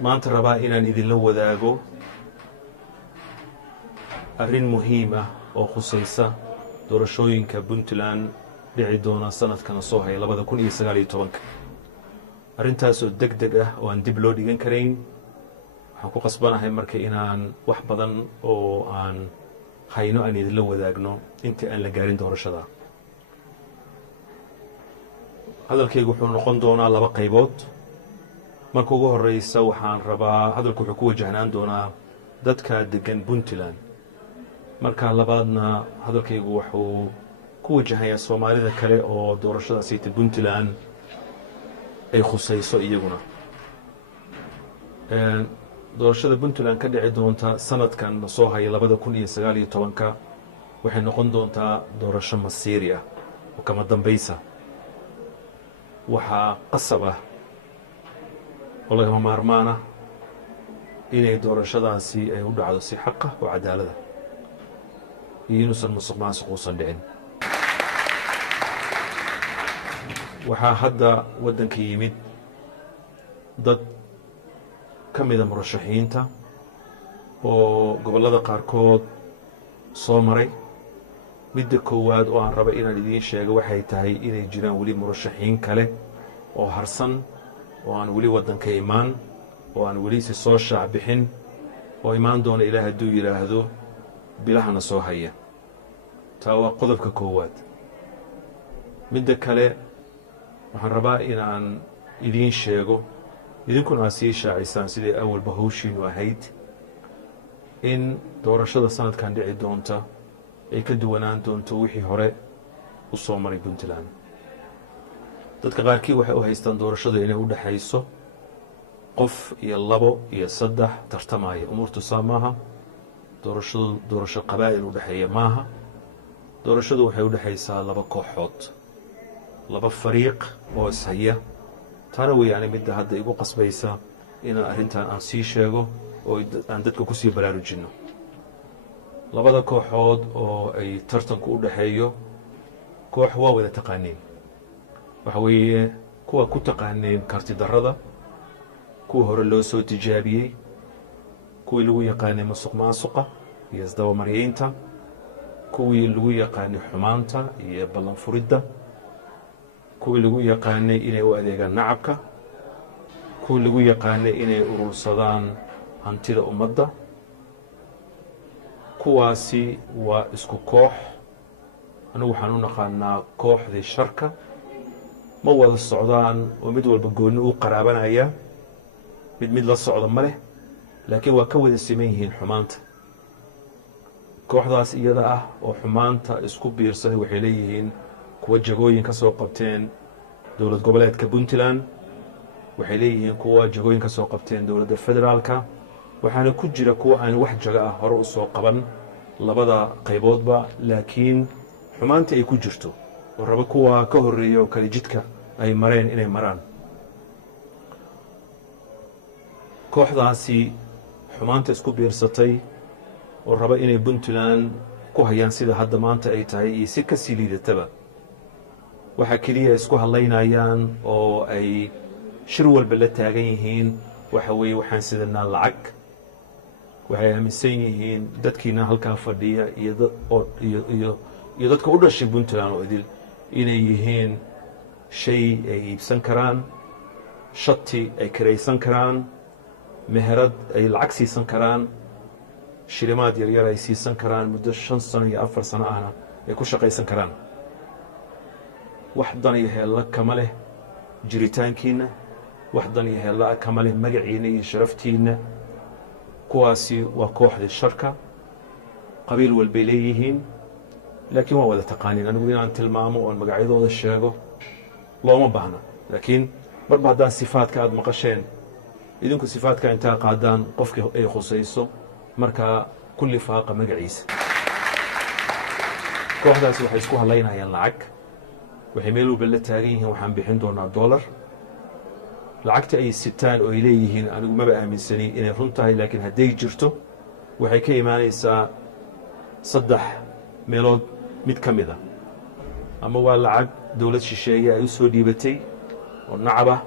maanta rabaa inaan idinla wadaago arrin muhiim ah oo khusaysa doorashooyinka Puntland dhici doona sanadkan soo haya 2019 arrintaas oo degdeg ah oo aan dib loo dhigan karayn waxaan ku qasbanahay marka inaan wax badan oo aan hayno aan idinla wadaagno intii aan la gaarin doorashada hadalkaygu wuxuu noqon doonaa laba qaybood marka ugu horeysa waxaan rabaa hadalku wuxuu ku wajahnaan doonaa dadka degan Puntland marka labaadna hadalkaygu wuxuu ku wajahayaa Soomaalida kale oo doorashadaasi Puntland ay khusayso iyaguna doorashada Puntland ka dhici doonta sanadkan soo haya 2019 waxay noqon doontaa doorasho masiiri ah oo kama dambaysa waxaa qasab ah oo lagama maarmaan ah inay doorashadaasi ay u dhacdo si xaq ah oo cadaalad ah iyo inuusan musuqmaasuq uusan dhicin waxaa hadda waddanka yimid dad ka mida murashaxiinta oo gobollada qaarkood soo maray midda koowaad oo aan raba inaan idiin sheego waxay tahay inay jiraan weli murashaxiin kale oo harsan oo aan weli waddanka imaan oo aan weli si soo shaac bixin oo imaan doona ilaah hadduu yidhaahdo bilahana soo haya taa waa qodobka koowaad midda kale waxaan rabaa inaan idiin sheego idinkuna aad sii shaacisaan sidai awalba hawshiinu ahayd in doorashada sanadkan dhici doonta ay ka duwanaan doonto wixii hore u soo maray Puntland dadka qaarkii waxay u haystaan doorashada inay u dhaxayso qof iyo labo iyo saddex tartamaya umurtu saa maaha doorasho qabaa'il u dhaxeeya maaha doorashadu waxay u dhaxaysaa laba kooxood laba fariiq oo ishaya taana weeyaane midda hadda igu qasbaysa inaan arrintan aan sii sheego oo aan dadka ku sii baraarujinno labada kooxood oo ay tartanku u dhaxeeyo koox waa wada taqaaniin waxa weeye kuwa ku taqaaniin karti darrada kuwa hore loo soo tijaabiyey kuwii lagu yaqaanay musuqmaasuqa iyo isdabamaryeynta kuwii lagu yaqaanay xumaanta iyo ballanfuridda kuwii lagu yaqaanay inay u adeegaan nacabka kuwii lagu yaqaanay inay urursadaan hantida ummadda kuwaasi waa isku koox anigu waxaan u naqaanaa kooxdii sharka ma wada socdaan oo mid walba gooni u qaraabanaya mid la socda ma leh laakiin waa ka wada siman yihiin xumaanta kooxdaas iyada ah oo xumaanta isku biirsaday waxay leeyihiin kuwa jagooyin ka soo qabteen dowlad goboleedka Puntland waxay leeyihiin kuwa jagooyin ka soo qabteen dowladda federaalka waxaana ku jira kuwa aan wax jaga ah hore u soo qaban labada qayboodba laakiin xumaanta ay ku jirto oo raba kuwa ka horeeya oo kale jidka ay mareen inay maraan kooxdaasi xumaanta isku biirsatay oo raba inay Puntland ku hayaan sida hadda maanta ay tahay iyo si ka sii liidataba waxa kaliya isku hadlaynayaan oo ay shir walba la taagan yihiin waxa weeye waxaan sidanaa lacag waxay aaminsan yihiin dadkiina halkaa fadhiya iyo dadka u dhashay Puntland oo idil inay yihiin shay ay iibsan karaan shati ay kiraysan karaan meherad ay lacag siisan karaan shilimaad yaryar ay siisan karaan muddo 5 sano iyo 4 sano ahna ay ku shaqaysan karaan wax dan iyo heella kama leh jiritaankiina wax dan iyo heella kama leh magaciina iyo sharaftiina kuwaasi waa kooxda sharka qabiil walbay leeyihiin laakiin waa wada taqaaniin anigu inaan tilmaamo oo magacyadooda sheego looma baahna laakiin marba haddaan sifaadka aad maqasheen idinku sifaadka intaa qaadaan qofkii ay khusayso markaa kulli faaqa magaciisa kooxdaasi waxay isku hadlaynayaan lacag waxay meel walba la taagan yihiin waxaan bixin doonaa $1 lacagta ay sitaan oo ay leeyihiin anigu maba aaminsani inay run tahay laakiin hadday jirto waxay ka imaanaysaa 3 meelood mid ka mid ah ama waa lacag dowlad shisheeye ay u soo dhiibatay oo nacab ah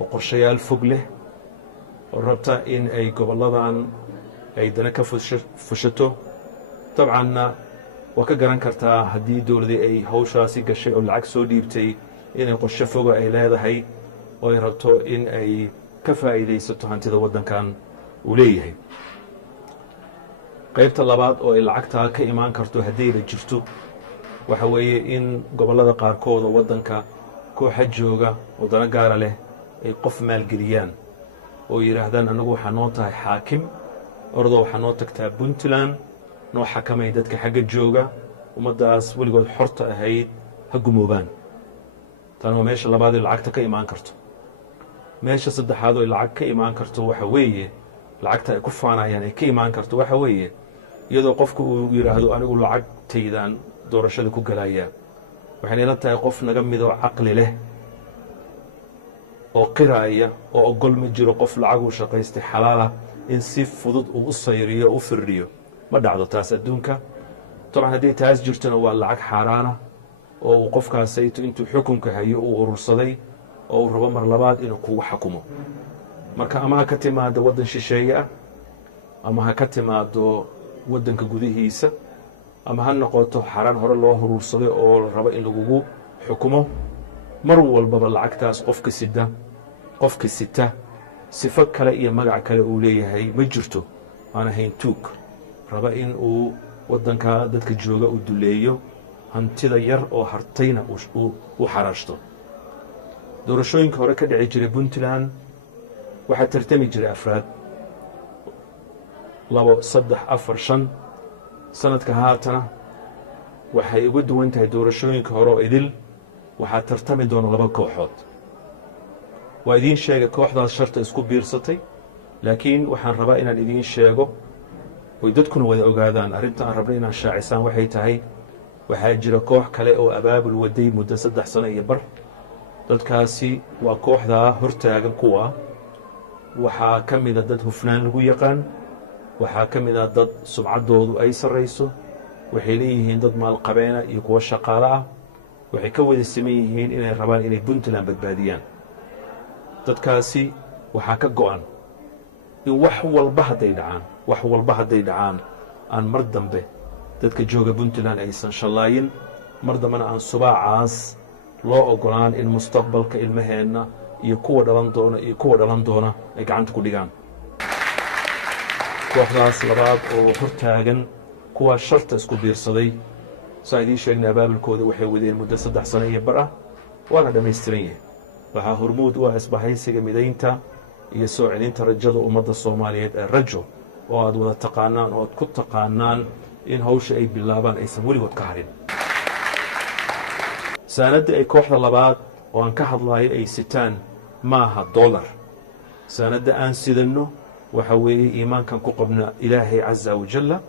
oo qorshayaal fog leh oo rabta in ay goboladan ay dana ka fushato dabcanna waa ka garan kartaa haddii dowladii ay hawshaasi gashay oo lacag soo dhiibtay inay qorshe foga ay leedahay oo ay rabto in ay ka faa'iidaysato hantida waddankan uu leeyahay qaybta labaad oo ay lacagtaa ka imaan karto haddayba jirto waxa weeye in gobollada qaarkooda waddanka kooxa jooga oo dana gaara leh ay qof maalgeliyaan oo yidhaahdaan annagu waxaa noo tahay xaakim ordoo waxaa noo tagtaa puntland noo xakamay dadka xagga jooga ummaddaas weligood xorta ahayd ha gumoobaan tan waa meesha labaad ee lacagta ka imaan karto meesha saddexaad oo lacag ka imaan karto waxa weeye lacagta ay ku faanayaan ay ka imaan karto waxa weeye iyadoo qofku uu yidhaahdo anigu lacagtaydaan doorashada ku galayaa waxayna ila tahay qof naga midoo caqli leh oo qiraaya oo ogol ma jiro qof lacag uu shaqaystay xalaalah in si fudud uu u sayriyo u firdhiyo ma dhacdo taas adduunka طبعا hadday taas jirtana waa lacag xaaraana oo uu qofkaasayto intuu xukunka hayo uu urursaday oo uu rabo mar labaad inuu kugu xakumo marka ama ha ka timaado waddan shisheeye ah ama ha ka timaado waddanka gudihiisa ama ha noqoto xaraan hore loo urursaday oo la rabo in lagugu xukumo mar walbaba lacagtaas qofka sita sifo kale iyo magac kale uu leeyahay ma jirto aan ahayn tuug raba in uu waddanka dadka jooga uu duleeyo hantida yar oo hartayna uu xaraashto doorashooyinka hore ka dhici jiray puntland waxaa tartami jiray afraad 2 3 4 5 sanadka haatana waxay ugu duwan tahay doorashooyinka hore oo idil waxaa tartami doona 2 kooxood waa idiin sheegay kooxdaas sharta isku biirsatay laakiin waxaan rabaa inaan idiin sheego way dadkuna wada ogaadaan arrinta aan rabnay inaan shaacisaan waxay tahay waxaa jira koox kale oo abaabul waday muddo 3 sano iyo bar dadkaasi waa kooxda hortaagan kuwa waxaa ka mid ah dad hufnaan lagu yaqaan waxaa ka mid ah dad sumcaddoodu ay sarrayso waxay leeyihiin dad maalqabeena iyo kuwa shaqaale ah waxay ka wada siman yihiin inay rabaan inay puntland badbaadiyaan dadkaasi waxaa ka go'an in wax walba hadday dhacaan aan mar dambe dadka jooga puntland aysan shallaayin mar dambena aan subaacaas loo ogolaan in mustaqbalka ilmaheenna iyo kuwa dhalan doona ay gacanta ku dhigaan kooxdaas labaad oo hortaagan kuwa sharta isku biirsaday saa idiin sheegnay abaabulkooda waxay wadeen muddo 3 sano iyo bar ah waana dhammaystiran yahay waxaa hormuud u ah isbahaysiga midaynta iyo soo celinta rajada ummadda soomaaliyeed ee rajo oo aad wada taqaanaan oo aad ku taqaanaan in hawsha ay bilaabaan aysan weligood ka harin saanadda ay kooxda labaad oo aan ka hadlayo ay sitaan maaha dollar saanadda aan sidanno waxa weeye iimaankan ku qabna ilaahay caza wajalla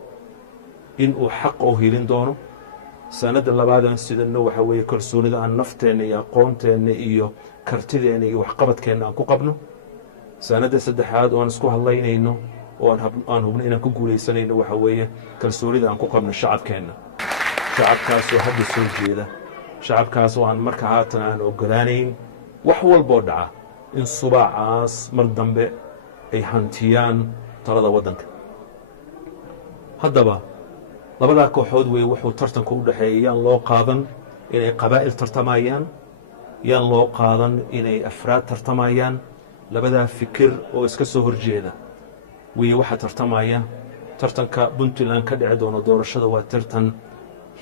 in uu xaq oo helin doono saanadda labaad aan sidanno waxa weeye kalsoonida aan nafteenna iyo aqoonteenna iyo kartideenna iyo waxqabadkeenna aan ku qabno saanadda saddexaad oo aan isku hadlaynayno oo aan hubno inaan ku guulaysanayno waxa weeye kalsoonida aan ku qabno shacabkeenna shacabkaasoo hadda soo jeeda shacabkaas oo aan marka haatan aan ogolaanayn wax walboo dhaca in subaacaas mar dambe ay hantiyaan talada waddanka haddaba labadaa kooxood wey wuxuu tartanku u dhexeeyay yaan loo qaadan inay qabaa'il tartamayaan yaan loo qaadan inay afraad tartamayaan labadaa fikir oo iska soo horjeeda wey waxaa tartamaya tartanka puntland ka dhici doono doorashada waa tartan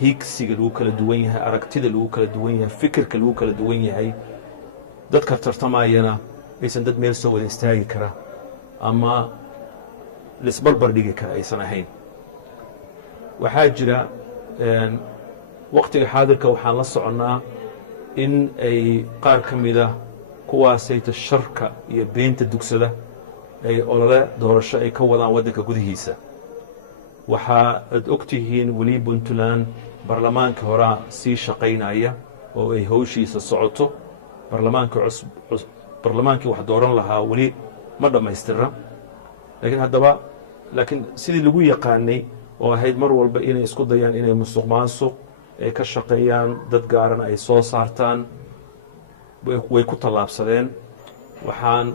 hiigsiga lagu kala duwan yahay aragtida lagu kala duwan yahay fikirka lagu kala duwan yahay dadka tartamayana aysan dad meel soo wada istaagi kara ama lisbarbar dhigi kara aysan ahayn waxaa jira waqtiga xaadirka waxaan la soconnaa in ay qaar ka mida kuwaasayta sharka iyo beenta dugsada ay olole doorasho ay ka wadaan waddanka gudihiisa waxaa aad og tihiin weli puntland barlamaankii horaa sii shaqaynaya oo ay hawshiisa socoto barlamaankii wax dooran lahaa weli ma dhammaystira laakiin sidii lagu yaqaanay oo ahayd mar walba inay isku dayaan inay musuq maasuq ay ka shaqeeyaan dad gaarana ay soo saartaan way ku tallaabsadeen waxaan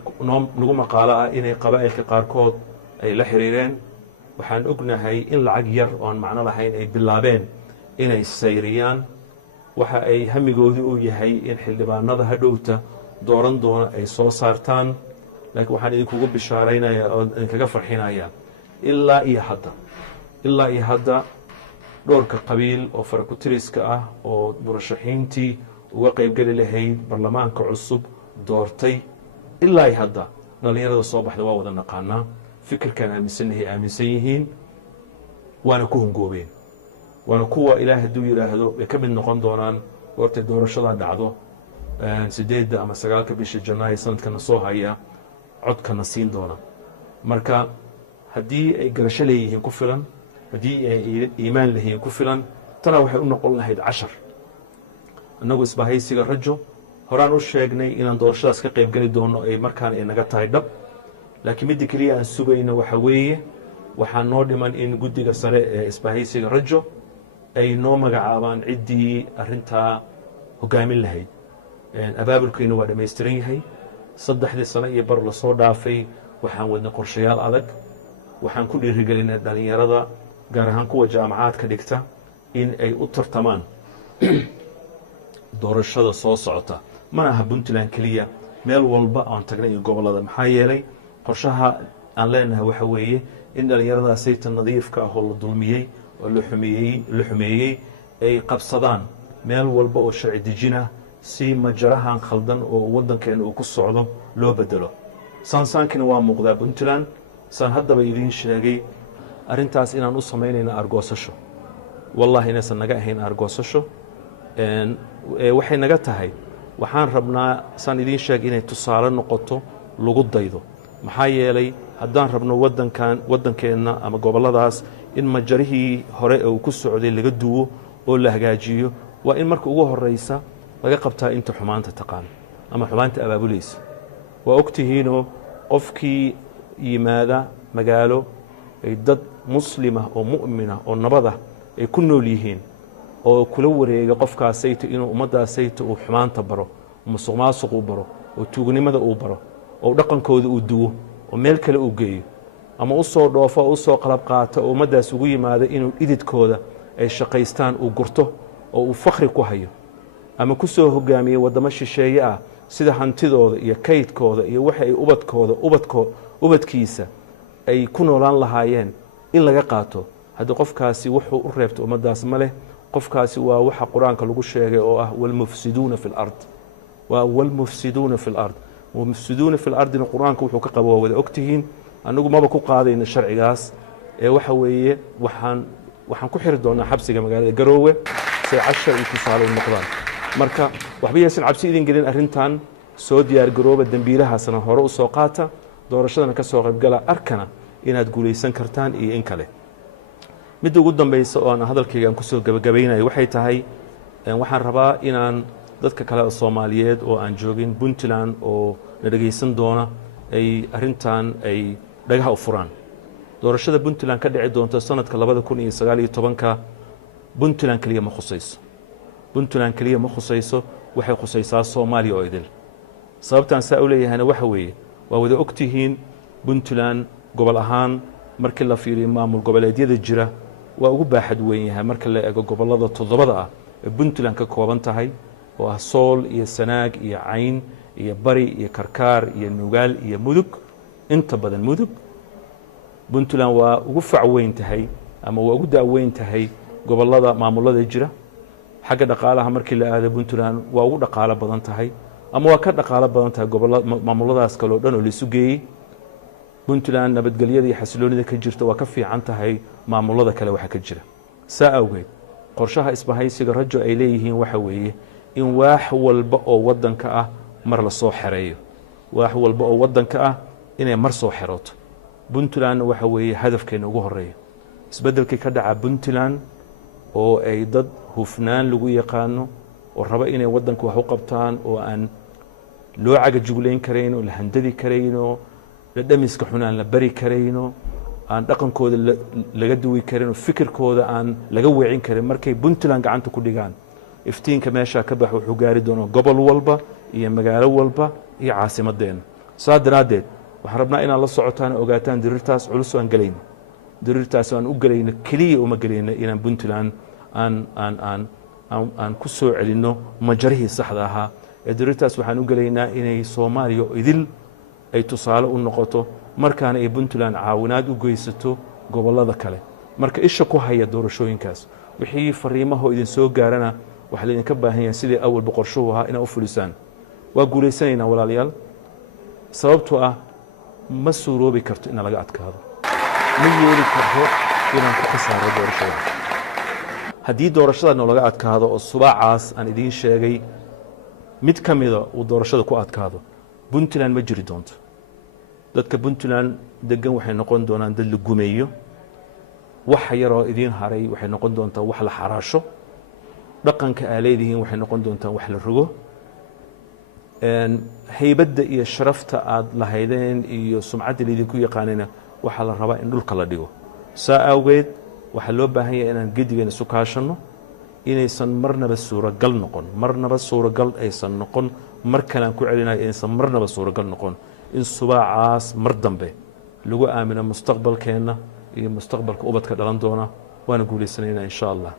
nagu maqaalo ah inay qabaa'ilka qaarkood ay la xiriireen waxaan ognahay in lacag yar oon macno lahayn ay bilaabeen inay sayriyaan waxa ay hamigoodii u yahay in xildhibaanada hadhowta dooran doona ay soo saartaan laakiin waxaan idinkugu bishaaraynayaa oo idinkaga farxinayaa ilaa iyo hadda dhowrka qabiil oo farakutiriska ah oo murashaxiintii uga qaybgeli lahayd baarlamaanka cusub doortay ilaa iyo hadda dhallinyarada soo baxda waa wada naqaanaa fikirkaan aaminsannahay aaminsan yihiin waana ku hongoobeen waana kuwa ilaah hadduu yidhaahdo ay ka mid noqon doonaan goortay doorashadaa dhacdo 8 ama 9 bisha janaayo sanadkana soo haya codkana siin doona marka haddii ay garasho leeyihiin ku filan haddii ay iimaan leeyihiin ku filan tana waxay u noqon lahayd 10 annagu isbahaysiga rajo horaan u sheegnay inaan doorashadaas ka qayb gali doono ay markaan ay naga tahay dhab laakiin midda keliya aan sugayno waxa weeye waxaa noo dhiman in guddiga sare ee isbahaysiga rajo ay noo magacaabaan ciddii arrintaa hogaamin lahayd abaabulkiina waa dhammaystiran yahay 3 sano iyo bar lasoo dhaafay waxaan wadnay qorshayaal adag waxaan ku dhiirigelinay dhallinyarada gaar ahaan kuwa jaamacaadka dhigta in ay u tartamaan doorashada soo socota mana aha puntland keliya meel walba aan tagnay iyo gobollada maxaa yeelay qorshaha aan leenahay waxa weeye in dhallinyaradaasayta nadiifka ah oo la dulmiyey oo la xumeeyey ay qabsadaan meel walba oo sharci dejina si majarahan khaldan oo waddankeena uu ku socdo loo bedelo saansaankina waa muuqdaa puntland saan haddaba idiin sheegay arrintaas inaan u samaynayno argoosasho wallahi inaysan naga ahayn argoosasho waxay naga tahay waxaan rabnaa saan idiin sheegay inay tusaale noqoto lagu daydo maxaa yeelay haddaan rabno waddankeenna ama gobolladaas in majarihii hore uu ku socday laga duwo oo la hagaajiyo waa in marka ugu horraysa laga qabtaa inta xumaanta taqaan ama xumaanta abaabulaysa waa ogtihiinoo qofkii yimaada magaalo ay dad muslimah oo mu'minah oo nabadah ay ku nool yihiin oo kula wareega qofkaasayta inuu ummaddaasayta uu xumaanta baro oo musuqmaasuq uu baro oo tuugnimada uu baro oo dhaqankooda uu duwo oo meel kale uu geeyo ama u soo dhoofo oo u soo qalab qaato oo ummaddaas ugu yimaado inuu dhididkooda ay shaqaystaan uu gurto oo uu fakhri ku hayo ama ku soo hogaamiyey waddamo shisheeye ah sida hantidooda iyo kaydkooda iyo waxa ay ubadkiisa ay ku noolaan lahaayeen in laga qaato haddii qofkaasi wuxuu u reebto ummaddaas ma leh qofkaasi waa waxa qur-aanka lagu sheegay oo ah walmufsiduuna fi lard waa walmufsiduuna fi lard mufsiduuna fi lardina qur-aanka wuxuu ka qabo waa wada ogtihiin annagu maba ku qaadayna sharcigaas ee waxa weeye waxaan ku xiri doonaa xabsiga magaalada garoowe say cashar iyo tusaale u noqdaan marka waxba yaysan cabsi idin gelin arrintan soo diyaar garooba dembiilahaasna hore u soo qaata doorashadana ka soo qaybgala arkana inaad guulaysan kartaan iyo in kale midda ugu dambaysa oo aan hadalkayga aan kusoo gabagabaynayo waxay tahay waxaan rabaa inaan dadka kale oo Soomaaliyeed oo aan joogin Puntland oo la dhageysan doona ay arrintan ay dhagaha u furaan doorashada Puntland ka dhici doonta sanadka 2019 Puntland kaliya ma khusayso Puntland kaliya ma khusayso waxay khusaysaa Soomaaliya oo idil sababtan saa u leeyahayna waxa weeye waa wada ogtihiin Puntland gobol ahaan markii la fiiriyo maamul goboleedyada jira waa ugu baaxad weyn yahay marka la eego gobolada 7 ah ee Puntland ka kooban tahay oo ah Sool iyo Sanaag iyo Cayn iyo Bari iyo Karkaar iyo Nugaal iyo Mudug inta badan Mudug Puntland waa ugu fac weyn tahay ama waa ugu daaweyn tahay gobolada maamulada jira xagga dhaqaalaha markii la aado Puntland waa ugu dhaqaale badan tahay ama waa ka dhaqaale badan tahay gobolada maamuladaas kale oo dhan oo la isu geeyay Puntland nabadgelyada iyo xasiloonida ka jirta waa ka fiican tahay maamulada kale waxa ka jira saa awgeed qorshaha isbahaysiga rajo ay leeyihiin waxa weeye in wax walba oo wadanka ah mar la soo xareeyo wax walba oo wadanka ah inay mar soo xirooto Puntland waxa weeye hadafkeena ugu horeeya isbedelkii ka dhaca Puntland oo ay dad hufnaan lagu yaqaano oo raba inay wadanka wax u qabtaan oo aan loo caga jugleyn kareen oo la handadi kareen oo la dhamiska xunaan la bari kareen aan dhaqankooda laga duwi karin oo fikirkooda aan laga weecin karin markay Puntland gacanta ku dhigaan iftiinka meesha ka bax wuxuu gaari doonaa gobol walba iyo magaalo walba iyo caasimadeena saadaradeed waxaan rabnaa inaad la socotaan oo ogaataan dirirtaas culus aan galayno dirirtaas aan u galayno kaliya uma galayno inaan Puntland aan ku soo celinno majarihii saxda ahaa ee dirirtaas waxaan u galaynaa inay Soomaaliya idil ay tusaale u noqoto markaana ay Puntland caawinaad u geysato gobolada kale marka isha ku haya doorashooyinkaas wixii fariimaha idin soo gaarana waxa la idinka baahan yahay sidii awal boqorshuhu ahaa inaa u fulisaan waa guuleysanaynaa walaalayaal sababtoo ah ma suuroobi karto in laga adkaado ma yeeli karto inaan ku khasaaro doorashada haddii doorashada laga adkaado oo subacaas aan idiin sheegay mid ka mida uu doorashada ku adkaado Puntland ma jiri doonto dadka Puntland degan waxay noqon doonaan dad la gumeeyo waxa yar oo idiin haray waxay noqon doontaa wax la xaraasho dhaqanka aaleedihiin waxay noqon doontaa wax la rogo haybadda iyo sharafta aad lahaydeen iyo sumcadda idinku yaqaanayna waxa la rabaa in dhulka la dhigo saa awgeed waxa loo baahan yahay inaan gedigeena isu kaashano inaysan marnaba suuragal aysan noqon mar kale aan ku celinayo inaysan marnaba suuragal noqon in subacaas mar dambe lagu aamino mustaqbalkeena iyo mustaqbalka ubadka dhalan doona waana guuleysanaynaa insha Allah